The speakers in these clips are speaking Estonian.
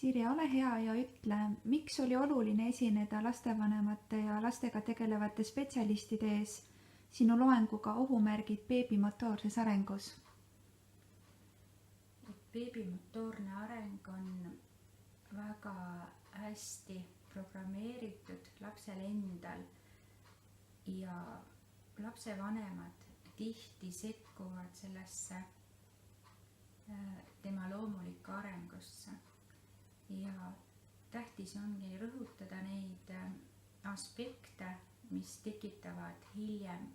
Sirje, ole hea ja ütle, miks oli oluline esineda lastevanemate ja lastega tegelevate spetsialistide ees sinu loenguga ohumärgid beebi motoorses arengus? Beebi motoorne areng on väga hästi programmeeritud lapsel endal ja lapsevanemad tihti sekkuvad sellesse tema loomulikku arengusse. Ja tähtis ongi rõhutada neid aspekte, mis tekitavad hiljem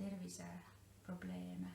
terviseprobleeme.